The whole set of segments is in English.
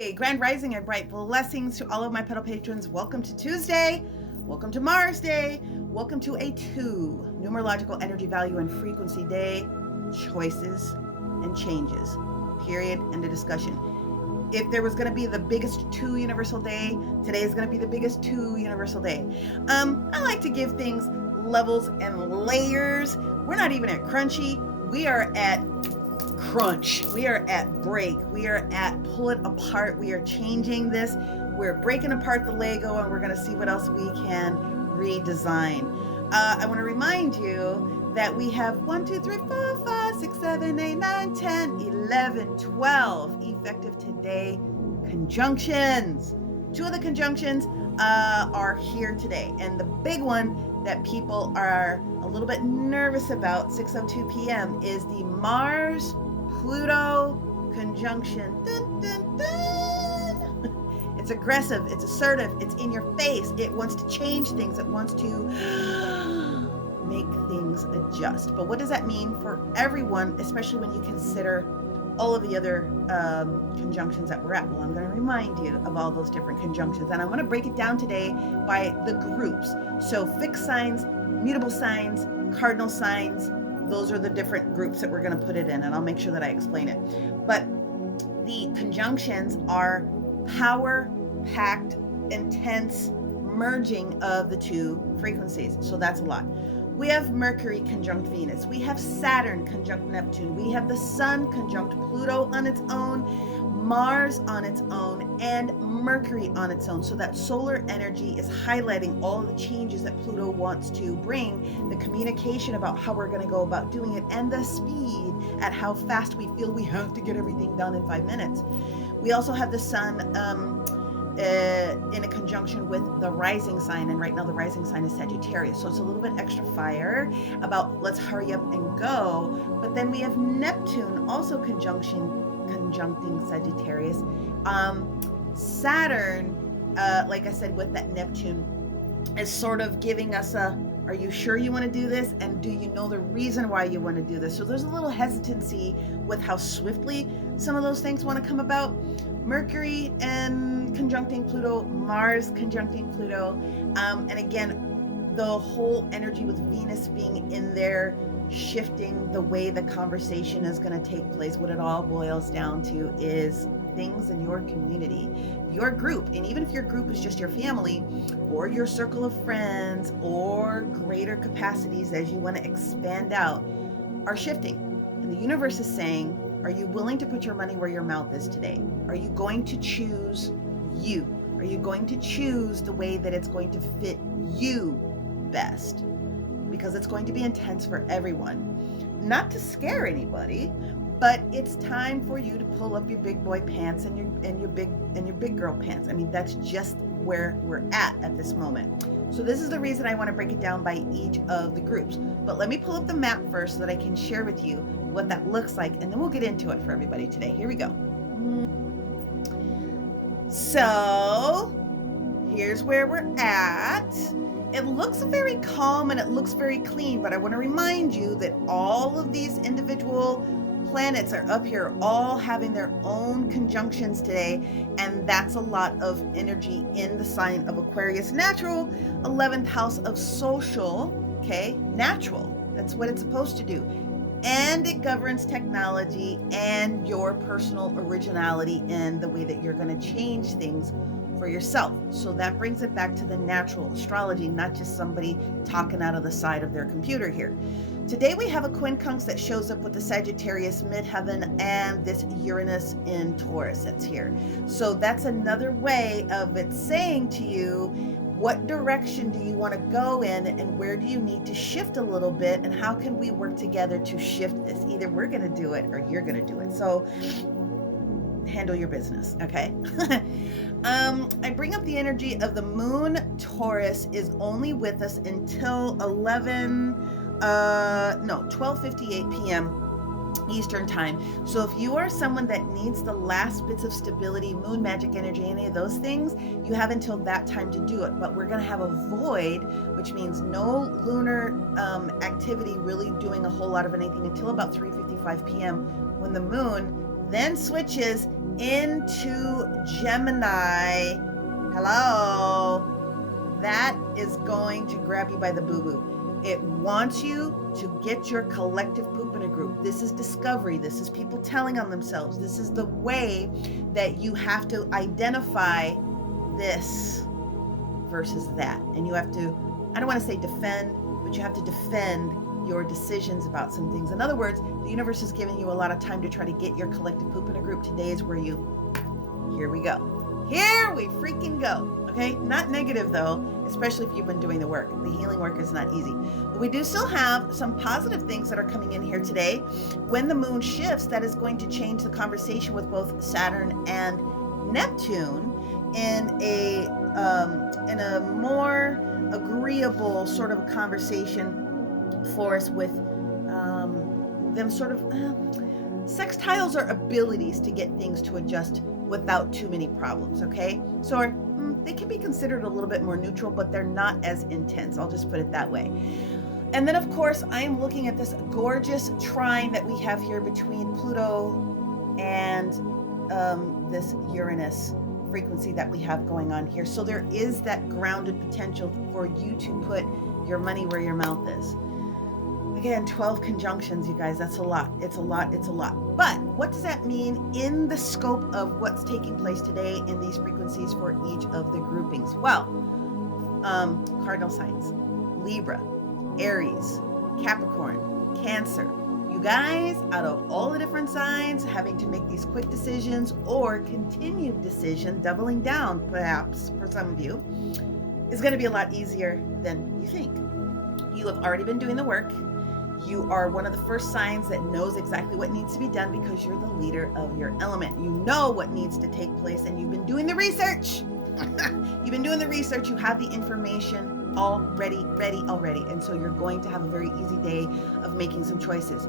Hey, Grand Rising and bright blessings to all of my pedal patrons. Welcome to Tuesday. Welcome to Mars Day. Welcome to a 2 numerological energy value and frequency day. Choices and changes. Period. End of discussion. If there was going to be the biggest 2 universal day, today is going to be the biggest 2 universal day. I like to give things levels and layers. We're not even at crunchy. We are at crunch. We are at break. We are at pull it apart. We are changing this. We're breaking apart the Lego and we're going to see what else we can redesign. I want to remind you that we have 1, 2, 3, 4, 5, 6, 7, 8, 9, 10, 11, 12 effective today conjunctions. 2 of the conjunctions are here today. And the big one that people are a little bit nervous about, 6:02 p.m., is the Mars-Pluto conjunction. Dun, dun, dun. It's aggressive, it's assertive, it's in your face, it wants to change things, it wants to make things adjust. But what does that mean for everyone, especially when you consider all of the other conjunctions that we're at? Well, I'm going to remind you of all those different conjunctions, and I'm going to break it down today by the groups. So fixed signs, mutable signs, cardinal signs, those are the different groups that we're going to put it in, and I'll make sure that I explain it. But the conjunctions are power-packed, intense merging of the 2 frequencies. So that's a lot. We have Mercury conjunct Venus. We have Saturn conjunct Neptune. We have the Sun conjunct Pluto on its own, Mars on its own, and Mercury on its own. So that solar energy is highlighting all of the changes that Pluto wants to bring, the communication about how we're going to go about doing it, and the speed at how fast we feel we have to get everything done in 5 minutes. We also have the Sun in a conjunction with the rising sign, and right now the rising sign is Sagittarius, so it's a little bit extra fire about let's hurry up and go. But then we have Neptune also conjuncting Sagittarius. Saturn, like I said, with that Neptune is sort of giving us a, are you sure you want to do this? And do you know the reason why you want to do this? So there's a little hesitancy with how swiftly some of those things want to come about. Mercury and conjuncting Pluto, Mars conjuncting Pluto, and again, the whole energy with Venus being in there, shifting the way the conversation is going to take place. What it all boils down to is things in your community, your group, and even if your group is just your family or your circle of friends or greater capacities as you want to expand out, are shifting. And the universe is saying, are you willing to put your money where your mouth is today? Are you going to choose you? Are you going to choose the way that it's going to fit you best? Because it's going to be intense for everyone. Not to scare anybody, but it's time for you to pull up your big boy pants and your big girl pants. I mean, that's just where we're at this moment. So this is the reason I want to break it down by each of the groups. But let me pull up the map first so that I can share with you what that looks like, and then we'll get into it for everybody today. Here we go. So here's where we're at. It looks very calm and it looks very clean, but I want to remind you that all of these individual planets are up here all having their own conjunctions today, and that's a lot of energy in the sign of Aquarius. Natural, 11th house of social, okay? Natural, that's what it's supposed to do. And it governs technology and your personal originality and the way that you're going to change things for yourself. So that brings it back to the natural astrology, not just somebody talking out of the side of their computer here. Today we have a quincunx that shows up with the Sagittarius midheaven and this Uranus in Taurus that's here. So that's another way of it saying to you, what direction do you want to go in, and where do you need to shift a little bit, and how can we work together to shift this? Either we're going to do it or you're going to do it. So handle your business, okay? I bring up the energy of the moon. Taurus is only with us until 12:58 p.m. Eastern time. So if you are someone that needs the last bits of stability, moon magic energy, any of those things, you have until that time to do it. But we're going to have a void, which means no lunar activity really doing a whole lot of anything until about 3:55 p.m. when the moon then switches into Gemini. Hello. That is going to grab you by the boo-boo. It wants you to get your collective poop in a group. This is discovery. This is people telling on themselves. This is the way that you have to identify this versus that. And you have to, I don't want to say defend, but you have to defend your decisions about some things. In other words, the universe is giving you a lot of time to try to get your collective poop in a group. Today is where you, here we go. Here we freaking go. Okay, not negative though, especially if you've been doing the work. The healing work is not easy. But we do still have some positive things that are coming in here today. When the moon shifts, that is going to change the conversation with both Saturn and Neptune in a more agreeable sort of conversation for us, with them sort of sextiles are abilities to get things to adjust without too many problems, okay? So they can be considered a little bit more neutral, but they're not as intense. I'll just put it that way. And then, of course, I am looking at this gorgeous trine that we have here between Pluto and this Uranus frequency that we have going on here. So there is that grounded potential for you to put your money where your mouth is. Again, 12 conjunctions, you guys, that's a lot. It's a lot, it's a lot. But what does that mean in the scope of what's taking place today in these frequencies for each of the groupings? Well, cardinal signs, Libra, Aries, Capricorn, Cancer. You guys, out of all the different signs, having to make these quick decisions or continued decision, doubling down perhaps for some of you, is going to be a lot easier than you think. You have already been doing the work. You are one of the first signs that knows exactly what needs to be done because you're the leader of your element. You know what needs to take place and you've been doing the research. You've been doing the research. You have the information ready already. And so you're going to have a very easy day of making some choices.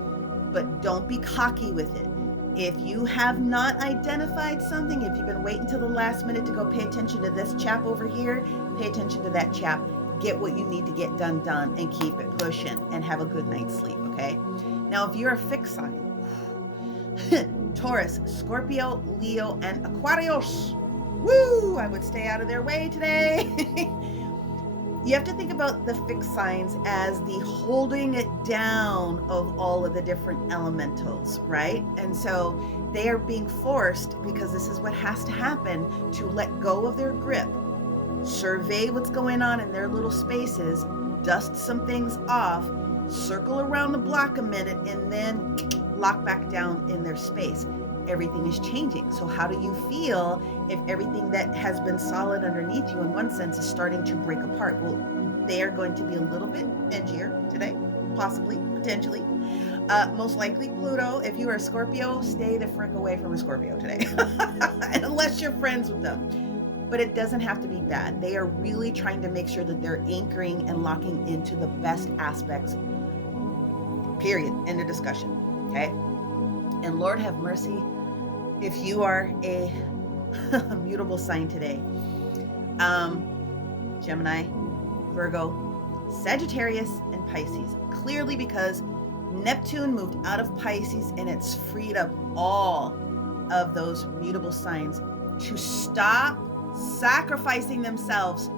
But don't be cocky with it. If you have not identified something, if you've been waiting till the last minute to go pay attention to this chap over here, pay attention to that chap. Get what you need to get done and keep it pushing and have a good night's sleep, okay? Now, if you're a fixed sign, Taurus, Scorpio, Leo, and Aquarius, woo, I would stay out of their way today. You have to think about the fixed signs as the holding it down of all of the different elementals, right? And so they are being forced, because this is what has to happen, to let go of their grip. Survey what's going on in their little spaces, dust some things off, circle around the block a minute, and then lock back down in their space. Everything is changing. So how do you feel if everything that has been solid underneath you in one sense is starting to break apart? Well, they are going to be a little bit edgier today, possibly, potentially. Most likely Pluto. If you are a Scorpio, stay the frick away from a Scorpio today, unless you're friends with them. But it doesn't have to be bad. They are really trying to make sure that they're anchoring and locking into the best aspects, period. End of discussion, okay? And Lord have mercy if you are a mutable sign today. Gemini, Virgo, Sagittarius, and Pisces. Clearly because Neptune moved out of Pisces and it's freed up all of those mutable signs to stop sacrificing themselves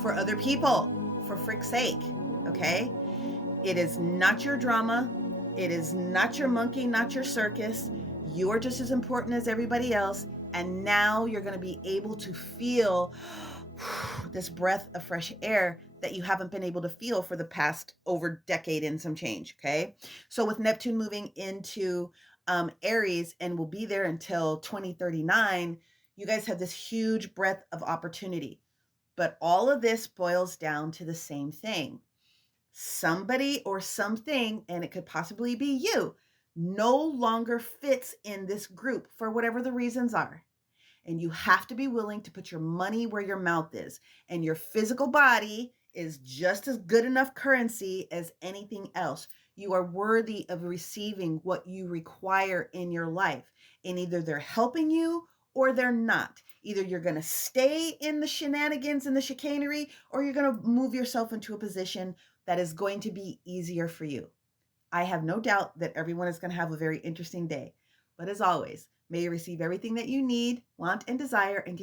for other people, for frick's sake, okay? It is not your drama. It is not your monkey, not your circus. You are just as important as everybody else. And now you're going to be able to feel this breath of fresh air that you haven't been able to feel for the past over decade and some change, okay? So with Neptune moving into Aries and will be there until 2039, you guys have this huge breadth of opportunity. But all of this boils down to the same thing. Somebody or something, and it could possibly be you, no longer fits in this group for whatever the reasons are. And you have to be willing to put your money where your mouth is. And your physical body is just as good enough currency as anything else. You are worthy of receiving what you require in your life. And either they're helping you or they're not. Either you're going to stay in the shenanigans and the chicanery, or you're going to move yourself into a position that is going to be easier for you. I have no doubt that everyone is going to have a very interesting day. But as always, May you receive everything that you need, want, and desire, and